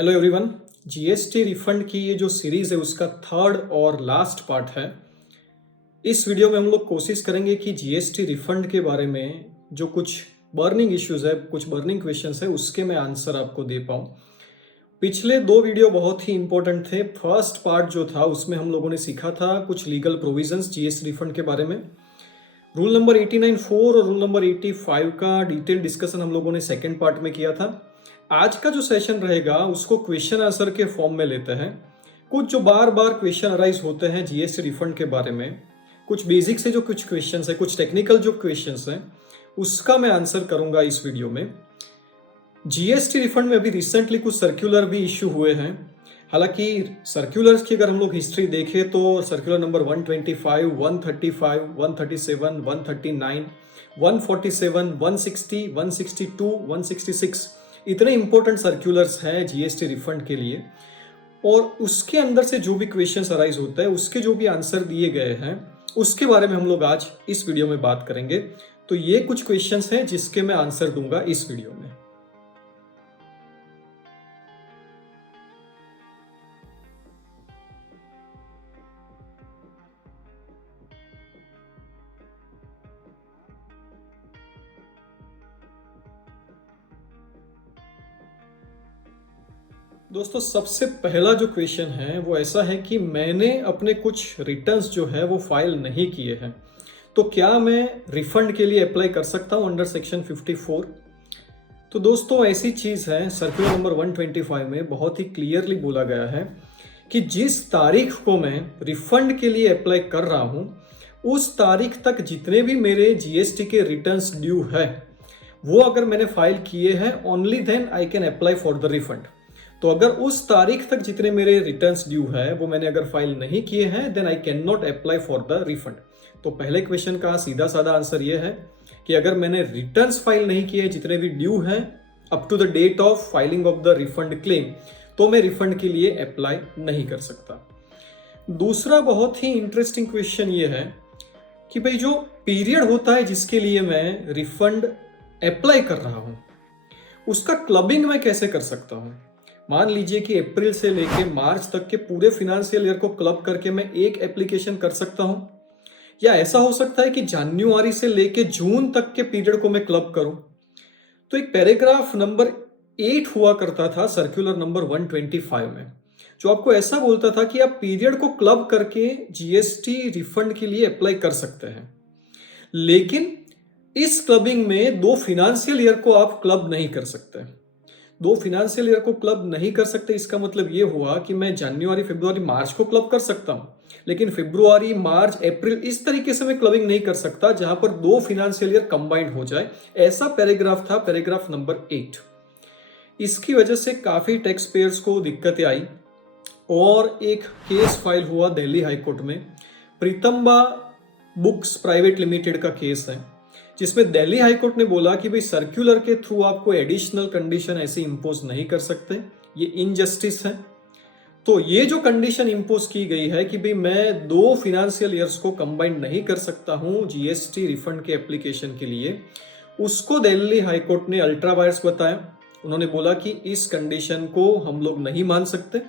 Hello everyone. GST refund की ये जो सीरीज़ है उसका थर्ड और लास्ट पार्ट है। इस वीडियो में हम लोग कोशिश करेंगे कि जीएसटी रिफंड के बारे में जो कुछ बर्निंग इश्यूज है, कुछ बर्निंग क्वेश्चंस है, उसके मैं आंसर आपको दे पाऊँ। पिछले दो वीडियो बहुत ही इंपॉर्टेंट थे। फर्स्ट पार्ट जो था उसमें हम लोगों ने सीखा था कुछ लीगल प्रोविजंस जीएसटी रिफंड के बारे में। रूल नंबर 89(4) और रूल नंबर 85 का डिटेल डिस्कशन हम लोगों ने सेकेंड पार्ट में किया था। आज का जो सेशन रहेगा उसको क्वेश्चन आंसर के फॉर्म में लेते हैं। कुछ जो बार बार क्वेश्चन अराइज होते हैं जीएसटी रिफंड के बारे में, कुछ बेसिक से जो कुछ क्वेश्चंस है, कुछ टेक्निकल जो क्वेश्चंस हैं, उसका मैं आंसर करूंगा इस वीडियो में। जीएसटी रिफंड में अभी रिसेंटली कुछ सर्कुलर भी इश्यू हुए हैं। हालांकि सर्कुलर्स की अगर हम लोग हिस्ट्री देखें तो सर्कुलर नंबर 125, 135, 137, 139, 147, 160, 162, 166 इतने इंपॉर्टेंट सर्कुलर्स हैं जीएसटी रिफंड के लिए। और उसके अंदर से जो भी क्वेश्चंस अराइज होता है, उसके जो भी आंसर दिए गए हैं, उसके बारे में हम लोग आज इस वीडियो में बात करेंगे। तो ये कुछ क्वेश्चंस हैं जिसके मैं आंसर दूंगा इस वीडियो में। दोस्तों, सबसे पहला जो क्वेश्चन है वो ऐसा है कि मैंने अपने कुछ रिटर्न्स जो है वो फाइल नहीं किए हैं, तो क्या मैं रिफंड के लिए अप्लाई कर सकता हूं अंडर सेक्शन 54? तो दोस्तों, ऐसी चीज है, सर्कुलर नंबर 125 में बहुत ही क्लियरली बोला गया है कि जिस तारीख को मैं रिफंड के लिए अप्लाई कर रहा हूं, उस तारीख तक जितने भी मेरे जीएसटी के रिटर्न्स ड्यू है, वो अगर मैंने फाइल किए हैं, only then I can apply for the refund. तो अगर उस तारीख तक जितने मेरे रिटर्न्स ड्यू है वो मैंने अगर फाइल नहीं किए हैं, then I can not apply for the refund. तो पहले क्वेश्चन का सीधा साधा आंसर ये है कि अगर मैंने रिटर्न्स फाइल नहीं किए, जितने भी ड्यू हैं up to the date of filing of the refund claim, तो मैं रिफंड के लिए अप्लाई नहीं कर सकता। दूसरा बहुत ही इंटरेस्टिंग क्वेश्चन ये है कि भाई जो पीरियड होता है जिसके लिए मैं रिफंड अप्लाई कर रहा हूं, उसका क्लबिंग मैं कैसे कर सकता हूं। मान लीजिए कि अप्रैल से लेके मार्च तक के पूरे फिनेंशियल ईयर को क्लब करके मैं एक एप्लीकेशन कर सकता हूं, या ऐसा हो सकता है कि जनवरी से लेके जून तक के पीरियड को मैं क्लब करूं। तो एक पैराग्राफ नंबर 8 हुआ करता था सर्कुलर नंबर 125 में, जो आपको ऐसा बोलता था कि आप पीरियड को क्लब करके जीएसटी रिफंड के लिए अप्लाई कर सकते हैं, लेकिन इस क्लबिंग में दो फिनेंशियल ईयर को आप क्लब नहीं कर सकते। दो फिनेंशियल ईयर को क्लब नहीं कर सकते, इसका मतलब ये हुआ कि मैं जनवरी, फरवरी, मार्च को क्लब कर सकता हूं, लेकिन फरवरी, मार्च, अप्रैल इस तरीके से मैं क्लबिंग नहीं कर सकता जहां पर दो फिनेंशियल ईयर कंबाइंड हो जाए। ऐसा पैराग्राफ था, पैराग्राफ नंबर 8। इसकी वजह से काफी टैक्स पेयर्स को दिक्कतें आई और एक केस फाइल हुआ दिल्ली हाईकोर्ट में। प्रीतम्बा बुक्स प्राइवेट लिमिटेड का केस है, जिसमें दिल्ली हाईकोर्ट ने बोला कि भाई सर्कुलर के थ्रू आप कोई एडिशनल कंडीशन ऐसी इंपोज नहीं कर सकते, ये इनजस्टिस है। तो ये जो कंडीशन इंपोज की गई है कि भाई मैं दो फिनेंशियल ईयर्स को कंबाइन नहीं कर सकता हूं जीएसटी रिफंड के एप्लीकेशन के लिए, उसको दिल्ली हाईकोर्ट ने अल्ट्रा वायर्स बताया। उन्होंने बोला कि इस कंडीशन को हम लोग नहीं मान सकते।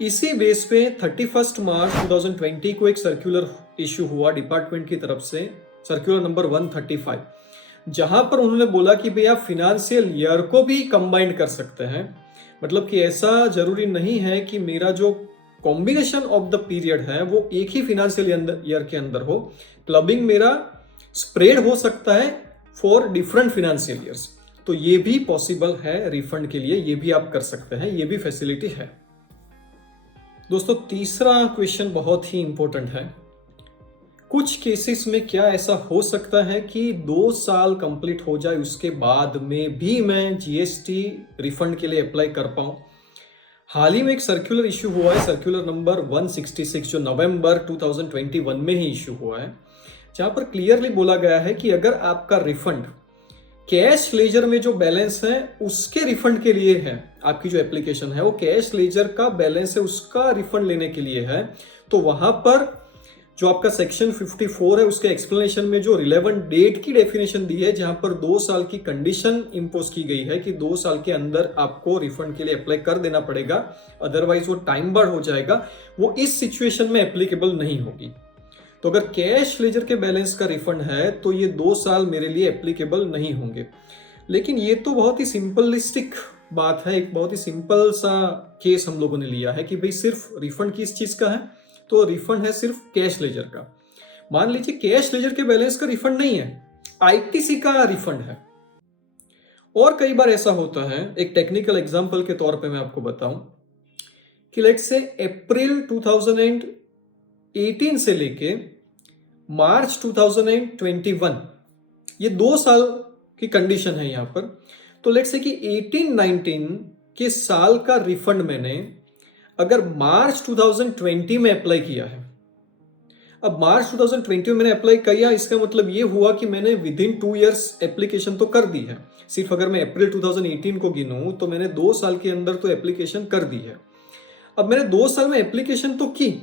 इसी बेस पे 31 मार्च 2020 को एक सर्कुलर इश्यू हुआ डिपार्टमेंट की तरफ से, सर्कुलर नंबर 135, जहां पर उन्होंने बोला कि भाई आप फिनेंशियल ईयर को भी कंबाइन कर सकते हैं। मतलब कि ऐसा जरूरी नहीं है कि मेरा जो कॉम्बिनेशन ऑफ द पीरियड है वो एक ही फिनेंशियल ईयर के अंदर हो, क्लबिंग मेरा स्प्रेड हो सकता है फॉर डिफरेंट फिनेंशियल ईयर्स। तो ये भी पॉसिबल है रिफंड के लिए, ये भी आप कर सकते हैं, ये भी फैसिलिटी है। दोस्तों, तीसरा क्वेश्चन बहुत ही इंपॉर्टेंट है। कुछ केसेस में क्या ऐसा हो सकता है कि 2 साल कंप्लीट हो जाए उसके बाद में भी मैं जीएसटी रिफंड के लिए अप्लाई कर पाऊं? हाल ही में एक सर्कुलर इश्यू हुआ है, सर्कुलर नंबर 166, जो नवंबर 2021 में ही इश्यू हुआ है, जहां पर क्लियरली बोला गया है कि अगर आपका रिफंड कैश लेजर में जो बैलेंस है उसके रिफंड के लिए है, आपकी जो एप्लीकेशन है वो कैश लेजर का बैलेंस है उसका रिफंड लेने के लिए है, तो वहां पर जो आपका सेक्शन 54 है उसके एक्सप्लेनेशन में जो रिलेवेंट डेट की डेफिनेशन दी है, जहां पर 2 साल की कंडीशन इंपोज की गई है कि 2 साल के अंदर आपको रिफंड के लिए अप्लाई कर देना पड़ेगा, अदरवाइज वो टाइम बार्ड हो जाएगा, वो इस सिचुएशन में एप्लीकेबल नहीं होगी। तो अगर कैश लेजर के बैलेंस का रिफंड है तो ये 2 साल मेरे लिए एप्लीकेबल नहीं होंगे। लेकिन ये तो बहुत ही सिंपलिस्टिक बात है, एक बहुत ही सिंपल सा केस हम लोगों ने लिया है कि भाई सिर्फ रिफंड किस चीज का है, तो रिफंड है सिर्फ कैश लेजर का। मान लीजिए कैश लेजर के बैलेंस का रिफंड नहीं है, आईटीसी का रिफंड है। और कई बार ऐसा होता है, एक टेक्निकल एग्जांपल के तौर पे मैं आपको बताऊं कि लेट्स से अप्रैल 2018 से लेके मार्च 2021, ये 2 साल की कंडीशन है यहां पर। तो लेट्स से कि 18-19 के साल का रिफंड मैंने अगर मार्च 2020 में अप्लाई किया है, अब मार्च 2020 में मैंने अप्लाई किया, इसका मतलब ये हुआ कि मैंने विद इन 2 इयर्स एप्लीकेशन तो कर दी है। सिर्फ अगर मैं अप्रैल 2018 को गिनूं तो मैंने 2 साल के अंदर तो एप्लीकेशन कर दी है। अब मैंने 2 साल में एप्लीकेशन तो की,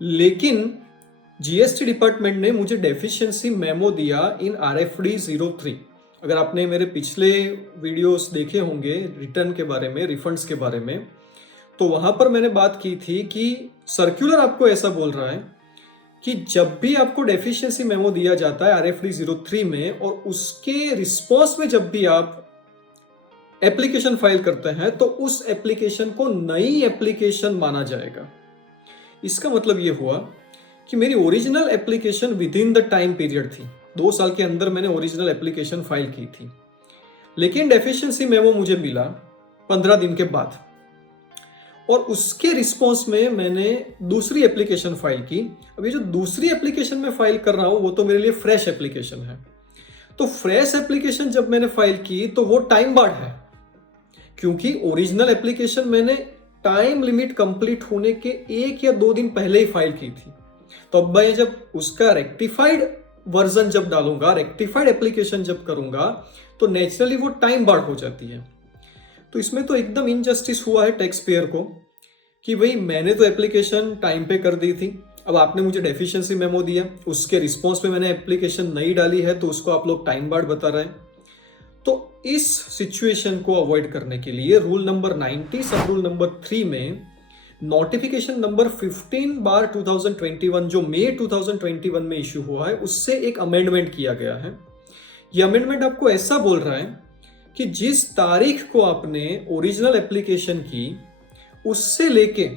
लेकिन जीएसटी डिपार्टमेंट ने मुझे डेफिशिएंसी मेमो दिया इन RFD 03। अगर आपने मेरे पिछले वीडियोस देखे होंगे रिटर्न के बारे में, रिफंड्स के बारे में, तो वहां पर मैंने बात की थी कि सर्कुलर आपको ऐसा बोल रहा है कि जब भी आपको डेफिशिएंसी मेमो दिया जाता है RFD 03 में और उसके रिस्पॉन्स में जब भी आप एप्लीकेशन फाइल करते हैं तो उस एप्लीकेशन को नई एप्लीकेशन माना जाएगा। इसका मतलब यह हुआ कि मेरी original application with in the time period थी, 2 साल के अंदर मैंने ओरिजिनल एप्लीकेशन फाइल की थी, लेकिन डेफिशिएंसी मेमो मुझे मिला 15 दिन के बाद और उसके रिस्पॉन्स में मैंने दूसरी एप्लीकेशन फाइल की। अब ये जो दूसरी एप्लीकेशन में फाइल कर रहा हूं वो तो मेरे लिए फ्रेश एप्लीकेशन है। तो फ्रेश एप्लीकेशन जब मैंने फाइल की तो वो टाइम बार्ड है, क्योंकि ओरिजिनल एप्लीकेशन मैंने टाइम लिमिट कंप्लीट होने के 1 या 2 दिन पहले ही फाइल की थी। तो अब मैं जब उसका रेक्टिफाइड वर्जन जब डालूंगा, रेक्टिफाइड एप्लीकेशन जब करूंगा, तो नेचुरली वो टाइम बार्ड हो जाती है। तो इसमें तो एकदम इनजस्टिस हुआ है टैक्स पेयर को कि भाई मैंने तो एप्लीकेशन टाइम पे कर दी थी, अब आपने मुझे डेफिशिएंसी मेमो दिया, उसके रिस्पॉन्स में मैंने एप्लीकेशन नहीं डाली है, तो उसको आप लोग टाइम बार्ड बता रहे हैं। तो इस सिचुएशन को अवॉइड करने के लिए rule number 90 sub rule number 3 में नोटिफिकेशन नंबर 15/2021 जो मई 2021 में इश्यू हुआ है, उससे एक अमेंडमेंट किया गया है। यह अमेंडमेंट आपको ऐसा बोल रहा है कि जिस तारीख को आपने ओरिजिनल एप्लीकेशन की, उससे लेके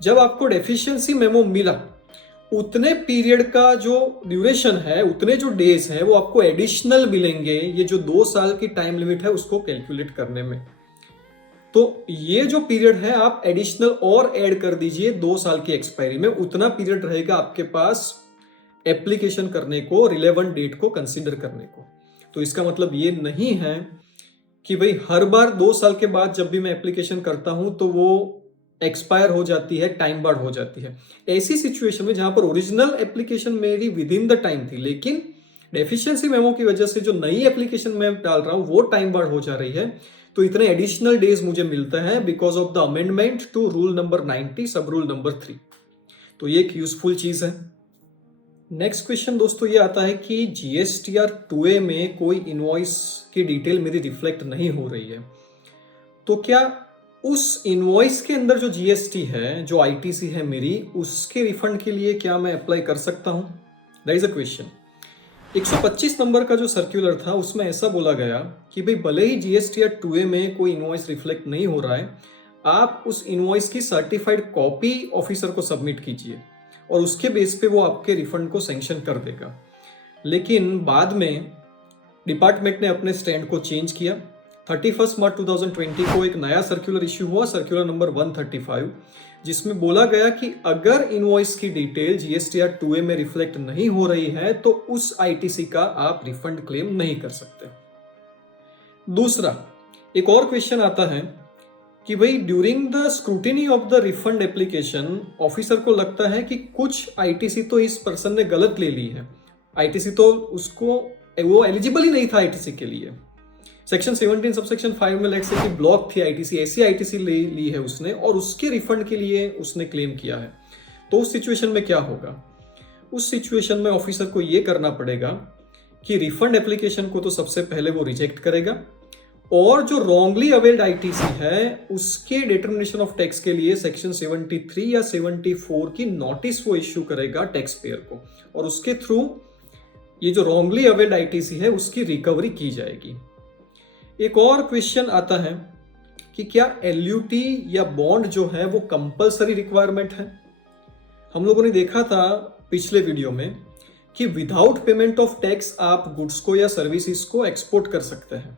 जब आपको डेफिशिएंसी मेमो मिला, उतने पीरियड का जो ड्यूरेशन है, उतने जो डेज है, वो आपको एडिशनल मिलेंगे, ये जो 2 साल की टाइम लिमिट है उसको कैलकुलेट करने में। तो ये जो पीरियड है आप एडिशनल और ऐड कर दीजिए 2 साल की एक्सपायरी में, उतना पीरियड रहेगा आपके पास एप्लीकेशन करने को, रिलेवेंट डेट को कंसीडर करने को। तो इसका मतलब ये नहीं है कि भाई हर बार 2 साल के बाद जब भी मैं एप्लीकेशन करता हूं तो वो एक्सपायर हो जाती है, टाइम बार्ड हो जाती है। ऐसी सिचुएशन में जहां पर ओरिजिनल एप्लीकेशन मेरी विद इन द टाइम थी, लेकिन डेफिशिएंसी मेमो की वजह से जो नई एप्लीकेशन मैं डाल रहा हूं वो टाइम बार्ड हो जा रही है, तो इतने एडिशनल डेज मुझे मिलता है because of the amendment to rule number 90 sub rule number 3। तो ये एक यूजफुल चीज है। नेक्स्ट क्वेश्चन दोस्तों ये आता है कि GSTR 2A में कोई इनवॉइस की डिटेल मेरी रिफ्लेक्ट नहीं हो रही है, तो क्या उस इनवॉइस के अंदर जो GST है, जो ITC है मेरी, उसके रिफंड के लिए क्या मैं अप्लाई कर सकता हूं? That is a question. 125 number का जो सर्कुलर था उसमें ऐसा बोला गया कि भाई भले ही GSTR 2A में कोई इनवॉइस रिफ्लेक्ट नहीं हो रहा है, आप उस इनवॉइस की सर्टिफाइड कॉपी ऑफिसर को सबमिट कीजिए और उसके बेस पे वो आपके रिफंड को सैंक्शन कर देगा। लेकिन बाद में डिपार्टमेंट ने अपने स्टैंड को चेंज किया। 31 मार्च 2020 को एक नया सर्कुलर इश्यू हुआ, सर्कुलर नंबर 135, जिसमें बोला गया कि अगर इनवॉइस की डिटेल GSTR 2A में रिफ्लेक्ट नहीं हो रही है तो उस ITC का आप रिफंड क्लेम नहीं कर सकते। दूसरा, एक और क्वेश्चन आता है कि भाई during the scrutiny of the refund application officer को लगता है कि कुछ ITC तो इस पर्सन ने गलत ले ली है, ITC तो उसको वो एलिजिबल ही नहीं था ITC के लिए। सेक्शन 17 सबसेक्शन 5 में लेट्स से कि ब्लॉक थी ITC, ऐसी ITC ले ली है उसने और उसके रिफंड के लिए उसने क्लेम किया है, तो उस सिचुएशन में क्या होगा? उस सिचुएशन में ऑफिसर को ये करना पड़ेगा कि रिफंड एप्लीकेशन को तो सबसे पहले वो रिजेक्ट करेगा और जो रॉन्गली अवेल्ड आईटीसी है उसके डिटर्मिनेशन ऑफ टैक्स के लिए सेक्शन 73 या 74 की नोटिस वो इश्यू करेगा टैक्स पेयर को और उसके थ्रू ये जो रॉन्गली अवेल्ड आईटीसी है उसकी रिकवरी की जाएगी। एक और क्वेश्चन आता है कि क्या एलयूटी या बॉन्ड जो है वो कंपलसरी रिक्वायरमेंट है। हम लोगों ने देखा था पिछले वीडियो में कि विदाउट पेमेंट ऑफ टैक्स आप गुड्स को या सर्विसेज को एक्सपोर्ट कर सकते हैं।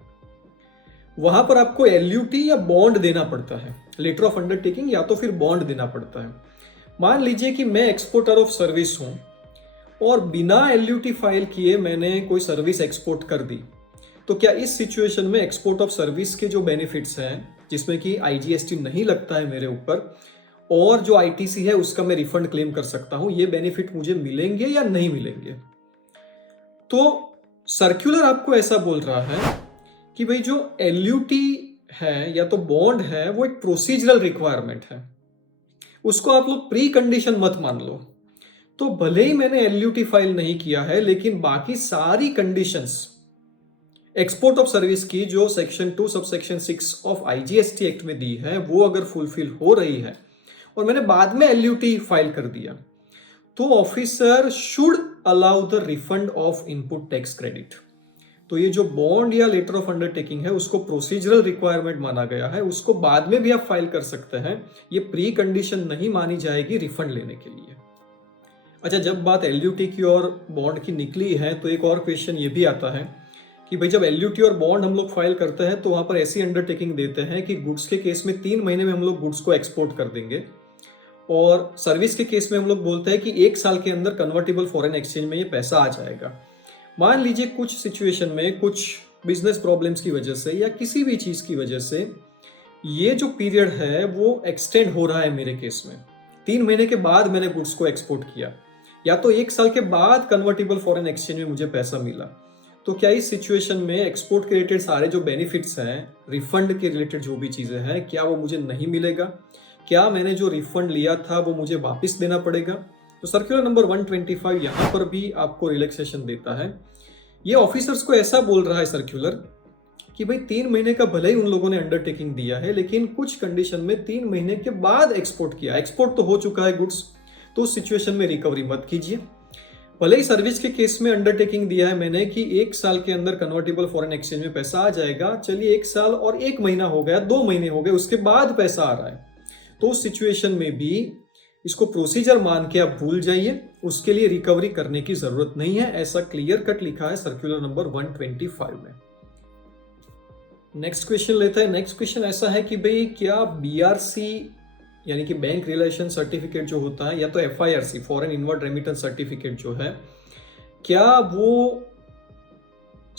वहां पर आपको एलयूटी या बॉन्ड देना पड़ता है, लेटर ऑफ अंडरटेकिंग या तो फिर बॉन्ड देना पड़ता है। मान लीजिए कि मैं एक्सपोर्टर ऑफ सर्विस हूं और बिना एलयूटी फाइल किए मैंने कोई सर्विस एक्सपोर्ट कर दी, तो क्या इस सिचुएशन में एक्सपोर्ट ऑफ सर्विस के जो बेनिफिट्स हैं जिसमें कि आईजीएसटी नहीं लगता है मेरे ऊपर और जो आईटीसी है उसका मैं रिफंड क्लेम कर सकता हूं, ये बेनिफिट मुझे मिलेंगे या नहीं मिलेंगे। तो सर्कुलर आपको ऐसा बोल रहा है कि भाई जो एलयूटी है या तो बॉन्ड है वो एक प्रोसीजरल रिक्वायरमेंट है, उसको आप लोग प्री कंडीशन मत मान लो। तो भले ही मैंने एलयूटी फाइल नहीं किया है लेकिन बाकी सारी कंडीशंस एक्सपोर्ट ऑफ सर्विस की जो section 2 subsection 6 of IGST act में दी है वो अगर फुलफिल हो रही है और मैंने बाद में एलयूटी फाइल कर दिया तो officer should allow the refund of input tax credit. तो ये जो बॉन्ड या लेटर ऑफ अंडरटेकिंग है उसको प्रोसीजरल रिक्वायरमेंट माना गया है, उसको बाद में भी आप फाइल कर सकते हैं, ये प्री कंडीशन नहीं मानी जाएगी रिफंड लेने के लिए। अच्छा, जब बात एलयूटी की और बॉन्ड की निकली है तो एक और क्वेश्चन ये भी आता है कि भाई जब एलयूटी और बॉन्ड हम लोग फाइल करते हैं तो वहां पर ऐसी अंडरटेकिंग देते हैं कि गुड्स के केस में 3 महीने में हम लोग गुड्स को एक्सपोर्ट कर देंगे और सर्विस के केस में हम लोग बोलते हैं कि 1 साल के अंदर कन्वर्टेबल फॉरेन एक्सचेंज में ये पैसा आ जाएगा। मान लीजिए कुछ सिचुएशन में कुछ बिजनेस प्रॉब्लम्स की वजह से या किसी भी चीज की वजह से ये जो पीरियड है वो एक्सटेंड हो रहा है मेरे केस में, 3 महीने के बाद मैंने गुड्स को एक्सपोर्ट किया या तो 1 साल के बाद कन्वर्टेबल फॉरेन एक्सचेंज में मुझे पैसा मिला, तो क्या इस सिचुएशन में एक्सपोर्ट के रिलेटेड सारे जो बेनिफिट्स हैं, रिफंड के रिलेटेड जो भी चीजें हैं, क्या वो मुझे नहीं मिलेगा? क्या मैंने जो रिफंड लिया था वो मुझे वापस देना पड़ेगा? तो सर्कुलर नंबर 125 यहाँ पर भी आपको रिलैक्सेशन देता है। ये ऑफिसर्स को ऐसा बोल रहा है सर्कुलर कि भाई 3 महीने का भले ही उन लोगों ने अंडरटेकिंग दिया है लेकिन कुछ कंडीशन में 3 महीने के बाद एक्सपोर्ट किया, एक्सपोर्ट तो हो चुका है गुड्स, तो उस सिचुएशन में रिकवरी मत कीजिए। भले ही सर्विस के केस में अंडरटेकिंग दिया है मैंने कि 1 साल के अंदर कन्वर्टेबल फॉरेन एक्सचेंज में पैसा आ जाएगा, चलिए 1 साल और 1 महीना हो गया, 2 महीने हो गए, उसके बाद पैसा आ रहा है, तो उस सिचुएशन में भी इसको प्रोसीजर मान के आप भूल जाइए, उसके लिए रिकवरी करने की जरूरत नहीं है, ऐसा क्लियर कट लिखा है सर्कुलर नंबर 125 में। नेक्स्ट क्वेश्चन लेता है। नेक्स्ट क्वेश्चन ऐसा है कि भाई क्या बीआरसी यानी कि बैंक रिलेशन सर्टिफिकेट जो होता है या तो एफआईआरसी फॉरेन इनवर्ड रेमिटेंस सर्टिफिकेट जो है, क्या वो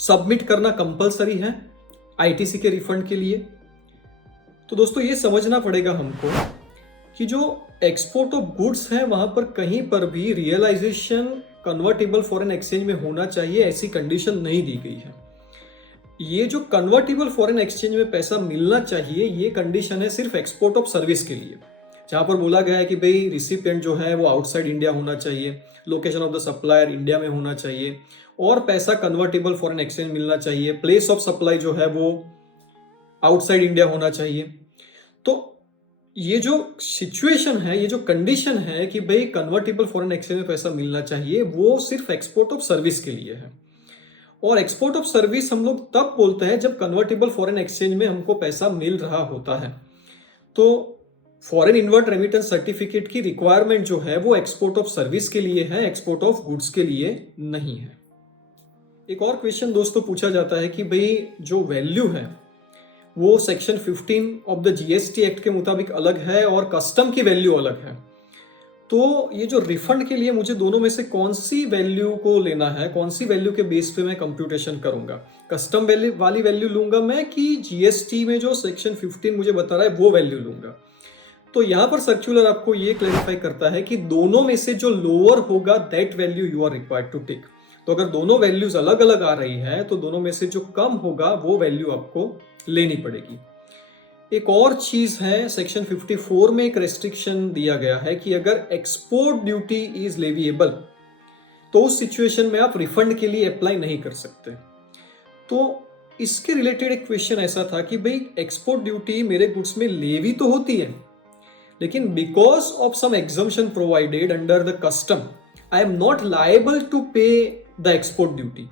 सबमिट करना कंपलसरी है आईटीसी के रिफंड के लिए? तो दोस्तों ये समझना पड़ेगा हमको कि जो एक्सपोर्ट ऑफ गुड्स है वहां पर कहीं पर भी रियलाइजेशन कन्वर्टेबल फॉरेन एक्सचेंज में होना चाहिए ऐसी कंडीशन नहीं दी गई है। ये जो कन्वर्टेबल फॉरेन एक्सचेंज में पैसा मिलना चाहिए ये कंडीशन है सिर्फ एक्सपोर्ट ऑफ सर्विस के लिए, जहां पर बोला गया है कि भाई रिसिपिएंट जो है वो आउटसाइड इंडिया होना चाहिए, location of the supplier India में होना चाहिए और पैसा कन्वर्टेबल फॉरेन एक्सचेंज मिलना चाहिए, प्लेस ऑफ सप्लाई जो है वो आउटसाइड इंडिया होना चाहिए। तो ये जो सिचुएशन है, ये जो कंडीशन है कि भाई कन्वर्टेबल फॉरेन एक्सचेंज में पैसा मिलना चाहिए, वो सिर्फ एक्सपोर्ट ऑफ सर्विस के लिए है। और एक्सपोर्ट ऑफ सर्विस हम लोग तब बोलते हैं जब कन्वर्टेबल फॉरेन एक्सचेंज में हमको पैसा मिल रहा होता है। तो फॉरेन इनवर्ड रेमिटेंस सर्टिफिकेट की रिक्वायरमेंट जो है वो एक्सपोर्ट ऑफ सर्विस के लिए है, एक्सपोर्ट ऑफ गुड्स के लिए नहीं है। एक और क्वेश्चन दोस्तों पूछा जाता है कि भाई जो वैल्यू है वो section 15 of the GST act के मुताबिक अलग है और कस्टम की वैल्यू अलग है, तो ये जो रिफंड के लिए मुझे दोनों में से कौन सी वैल्यू को लेना है, कौन सी वैल्यू के बेस पे मैं कंप्यूटेशन करूंगा? कस्टम वैल्यू वाली वैल्यू लूंगा मैं कि जीएसटी में जो सेक्शन 15 मुझे बता रहा है वो वैल्यू लूंगा? तो यहां पर सर्कुलर आपको ये क्लैरिफाई करता है कि दोनों में से जो लोअर होगा that value you are required to take. तो अगर दोनों वैल्यूज अलग अलग आ रही है तो दोनों में से जो कम होगा वो वैल्यू आपको लेनी पड़ेगी। एक और चीज है, सेक्शन 54 में एक रेस्ट्रिक्शन दिया गया है कि अगर एक्सपोर्ट ड्यूटी इज लेविएबल तो उस सिचुएशन में आप रिफंड के लिए अप्लाई नहीं कर सकते। तो इसके रिलेटेड एक क्वेश्चन ऐसा था कि भाई एक्सपोर्ट ड्यूटी मेरे गुड्स में लेवी तो होती है, लेकिन because of some exemption provided under the custom I am not liable to pay the export duty.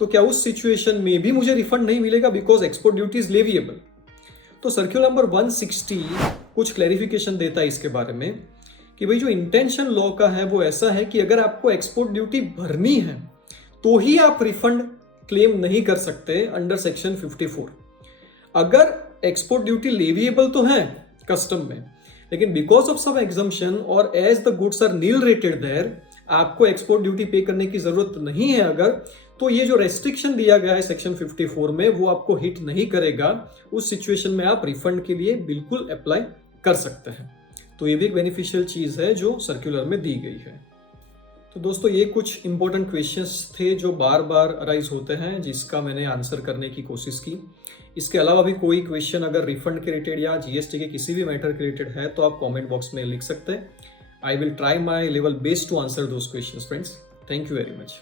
तो क्या उस सिचुएशन में भी मुझे रिफंड नहीं मिलेगा because export duty is leviable? तो सर्क्यूलर नंबर 160 कुछ क्लैरिफिकेशन देता है इसके बारे में कि भाई जो इंटेंशन लॉ का है वो ऐसा है कि अगर आपको एक्सपोर्ट ड्यूटी भरनी है तो ही आप रिफंड क्लेम नहीं कर सकते अंडर सेक्शन 54। अगर एक्सपोर्ट ड्यूटी लेविएबल तो है कस्टम में, लेकिन बिकॉज ऑफ सम एग्जम्पशन और as the goods are nil rated there आपको एक्सपोर्ट ड्यूटी पे करने की जरूरत नहीं है अगर, तो ये जो रेस्ट्रिक्शन दिया गया है सेक्शन 54 में वो आपको हिट नहीं करेगा। उस सिचुएशन में आप रिफंड के लिए बिल्कुल अप्लाई कर सकते हैं। तो ये भी एक बेनिफिशियल चीज है जो सर्कुलर में दी गई है। तो दोस्तों ये कुछ इंपॉर्टेंट क्वेश्चंस थे जो बार बार अराइज होते हैं, जिसका मैंने आंसर करने की कोशिश की। इसके अलावा भी कोई क्वेश्चन अगर रिफंड के रिलेटेड या जीएसटी के किसी भी मैटर के रिलेटेड है तो आप कमेंट बॉक्स में लिख सकते हैं। I will try my level best to answer those questions friends. Thank you very much.